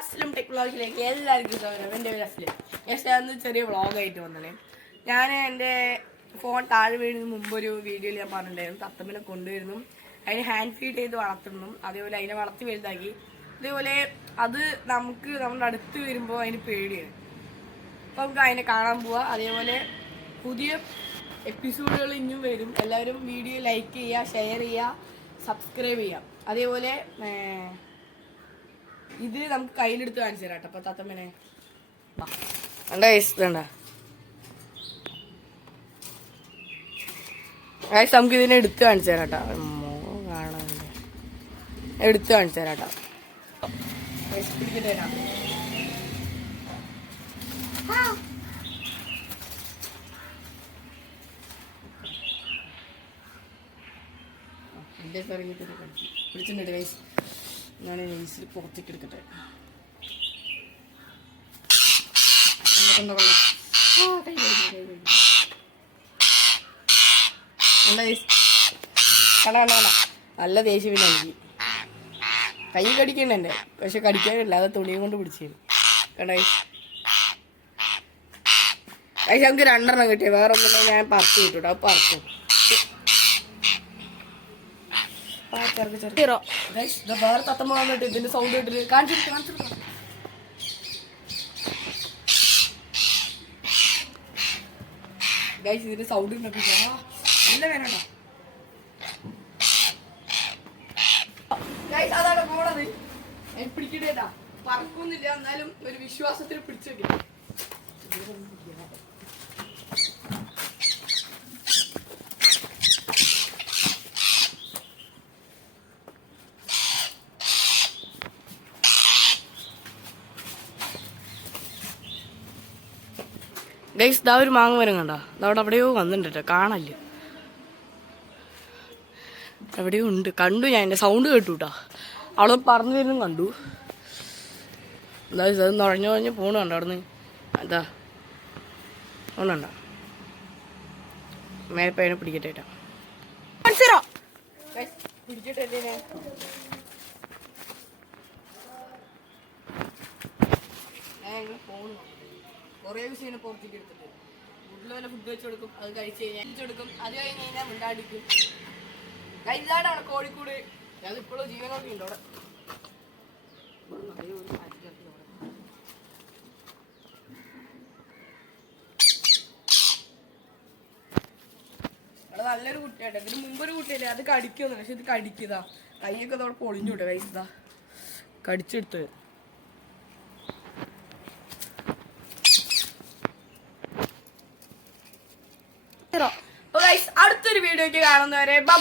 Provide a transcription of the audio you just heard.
അസ്ലം ടെക്നോളജിയിലേക്ക് എല്ലാവർക്കും സ്വാഗതം. എൻ്റെ പേര് അസ്ലം. ഞാൻ ചെറിയ വ്ളോഗായിട്ട് വന്നത്. ഞാൻ എൻ്റെ ഫോൺ താഴെ വീഴുന്നതിന് മുമ്പൊരു വീഡിയോയിൽ ഞാൻ പറഞ്ഞിട്ടുണ്ടായിരുന്നു തത്തമ്മനെ കൊണ്ടുവരുന്നു, അതിനെ ഹാൻഡ് ഫീഡ് ചെയ്ത് വളർത്തുന്നു, അതേപോലെ അതിനെ വളർത്തി വലുതാക്കി. അതേപോലെ അത് നമുക്ക് നമ്മുടെ അടുത്ത് വരുമ്പോൾ അതിന് പേടിയാണ്. അപ്പോൾ നമുക്ക് അതിനെ കാണാൻ പോവാം. അതേപോലെ പുതിയ എപ്പിസോഡുകൾ ഇനിയും വരും. എല്ലാവരും വീഡിയോ ലൈക്ക് ചെയ്യുക, ഷെയർ ചെയ്യുക, സബ്സ്ക്രൈബ് ചെയ്യുക. അതേപോലെ ഇത് നമുക്ക് കയ്യിലെടുത്ത് കാണിച്ചു തരാം കേട്ടോ. അപ്പൊ തത്തമ്മനെ നമുക്ക് ഇതിനെ എടുത്ത് കാണിച്ചു തരാം കേട്ടോ. കാണാനുണ്ട്, എടുത്ത് കാണിച്ചു തരാം കേട്ടോ. പിടിക്കട്ടെ പിടിച്ചിട്ടുണ്ട് ഗൈസ്. ഞാൻ നൈസിൽ പുറത്തേക്ക് എടുക്കട്ടെ. നല്ല ദേഷ്യം എനിക്ക്. കൈ കടിക്കണ്ടേ, പക്ഷെ കടിക്കാനില്ല, അത് തുണിയും കൊണ്ട് പിടിച്ചു കണ്ടോ. നമുക്ക് 2 കിട്ടിയ, വേറെ ഒന്നും ഞാൻ പറിച്ചു കിട്ടൂട്ടോ. അത് പറിച്ചു വേറെ തത്തമ്മ വന്നിട്ട് ഇതിന്റെ സൗണ്ട് കേട്ടിട്ട് കാണിച്ചു. ഇതിന്റെ സൗണ്ട് നല്ല വേനട്ടോ. അതാണ് പോണത്. പിടിക്കട്ടേട്ടാ, പറക്കൊന്നുമില്ല, എന്നാലും ഒരു വിശ്വാസത്തിൽ പിടിച്ചു വെക്കാം. ഗൈസ്, ഇതാ ഒരു മാങ്ങ മരം കണ്ടോ, അതവിടെ എവിടെയോ വന്നിട്ടുണ്ട്, കാണല്ല, എവിടെയോ ഉണ്ട്. കണ്ടു, ഞാൻ എൻ്റെ സൗണ്ട് കേട്ടു കേട്ടോ. അവള് പറന്നു വരുന്നു കണ്ടു. എന്താ അത് നുഴഞ്ഞു പോണ കണ്ടോ അവിടുന്ന്. അതാ ഒന്നുണ്ടോ മേപ്പതിനെ പിടിക്കട്ടെ കേട്ടോ. പിടിക്കട്ടെ പോണു. കുറേ വിഷയം പുറത്തേക്ക് എടുത്തിട്ട് വീട്ടിൽ ഫുഡ് വെച്ച് കൊടുക്കും, അത് കഴിച്ച് കഴിഞ്ഞാൽ കൊടുക്കും, അത് കഴിഞ്ഞ് കഴിഞ്ഞാൽ മിണ്ടാടിക്കും. ഇതാണ് കോഴിക്കോട്. അതിപ്പോഴും ജീവനൊക്കെ ഉണ്ട് അവിടെ. അവിടെ നല്ലൊരു കുട്ടിയാട്ടെ. ഇതിന് മുമ്പൊരു കുട്ടിയല്ലേ, അത് കടിക്കൊന്നും, പക്ഷെ ഇത് കടിക്കതാ. കൈയൊക്കെ അവിടെ പൊളിഞ്ഞു വിട്ടെ. കൈസതാ കടിച്ചെടുത്ത്. അടുത്തൊരു വീഡിയോയ്ക്ക് കാണുന്നവരെ ബൈ.